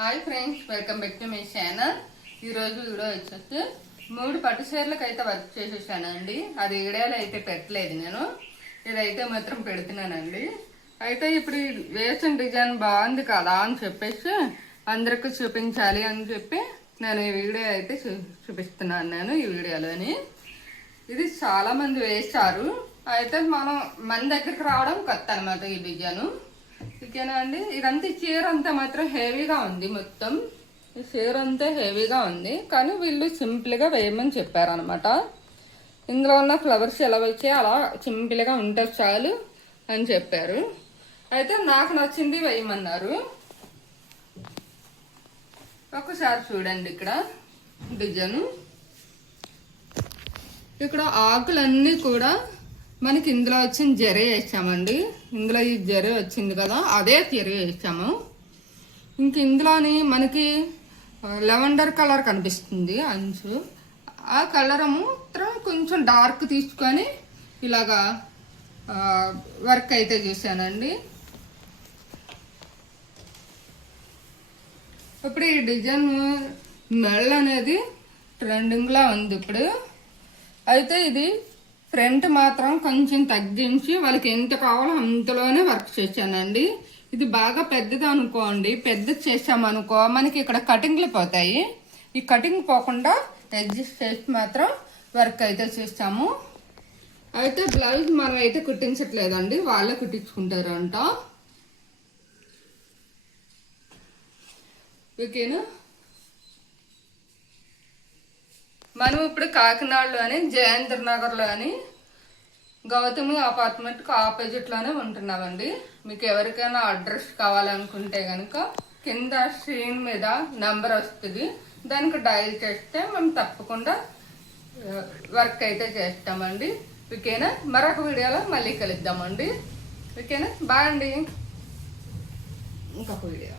Hi friends, welcome back to my channel. ఈరోజు video వచ్చేసి 3 పట్టు చీరలకు అయితే వర్క్ చేసేసానండి. అది వీడియోలో అయితే పెట్టలేదు, నేను ఇదైతే మాత్రం పెడుతున్నానండి. అయితే ఇప్పుడు వేసిన డిజైన్ బాగుంది కదా అని చెప్పేసి అందరికి చూపించాలి అని చెప్పి నేను ఈ వీడియో అయితే చూపిస్తున్నాను. నేను ఈ వీడియోలోని ఇది చాలా మంది వేశారు. అయితే మన దగ్గరికి రావడం కొత్త అనమాట ఈ డిజైన్. ఓకేనా అండి. ఇదంతా చీర అంతా మాత్రం హెవీగా ఉంది. మొత్తం ఈ చీర అంతా హెవీగా ఉంది, కానీ వీళ్ళు సింపుల్గా వేయమని చెప్పారనమాట. ఇందులో ఉన్న ఫ్లవర్స్ ఎలా వచ్చాయి అలా సింపుల్గా ఉంటే చాలు అని చెప్పారు. అయితే నాకు నచ్చింది వేయమన్నారు. ఒకసారి చూడండి, ఇక్కడ డిజైన్, ఇక్కడ ఆకులన్నీ కూడా మనకి ఇందులో వచ్చిన జరీ వేసామండి. ఇందులో ఈ జరీ వచ్చింది కదా, అదే జరీ వేసాము. ఇంక ఇందులోని మనకి లెవెండర్ కలర్ కనిపిస్తుంది అంచు. ఆ కలరము కొంచెం డార్క్ తీసుకొని ఇలాగా వర్క్ అయితే చేశానండి. ఇప్పుడు ఈ డిజైన్ మెల్ అనేది ట్రెండింగ్లో ఉంది ఇప్పుడు. అయితే ఇది ఫ్రంట్ మాత్రం కొంచెం తగ్గించి వాళ్ళకి ఎంత కావాలో అంతలోనే వర్క్ చేశానండి. ఇది బాగా పెద్దది అనుకోండి, పెద్దది చేసామనుకో మనకి ఇక్కడ కటింగ్లు పోతాయి. ఈ కటింగ్ పోకుండా అడ్జస్ట్ చేసి మాత్రం వర్క్ అయితే చేస్తాము. అయితే బ్లౌజ్ మనం అయితే కుట్టించట్లేదండి, వాళ్ళే కుట్టించుకుంటారు అంట. ఓకేనా. మనం ఇప్పుడు కాకినాడలోని జయేంద్ర నగర్లోని గౌతమి అపార్ట్మెంట్కి ఆపోజిట్లోనే ఉంటున్నామండి. మీకు ఎవరికైనా అడ్రస్ కావాలనుకుంటే కనుక కింద స్క్రీన్ మీద నెంబర్ వస్తుంది, దానికి డయల్ చేస్తే మేము తప్పకుండా వర్క్ అయితే చేస్తామండి. ఓకేనా. మరొక వీడియోలో మళ్ళీ కలుద్దామండి. ఓకేనా. బాయ్ అండి. ఇంకొక వీడియో.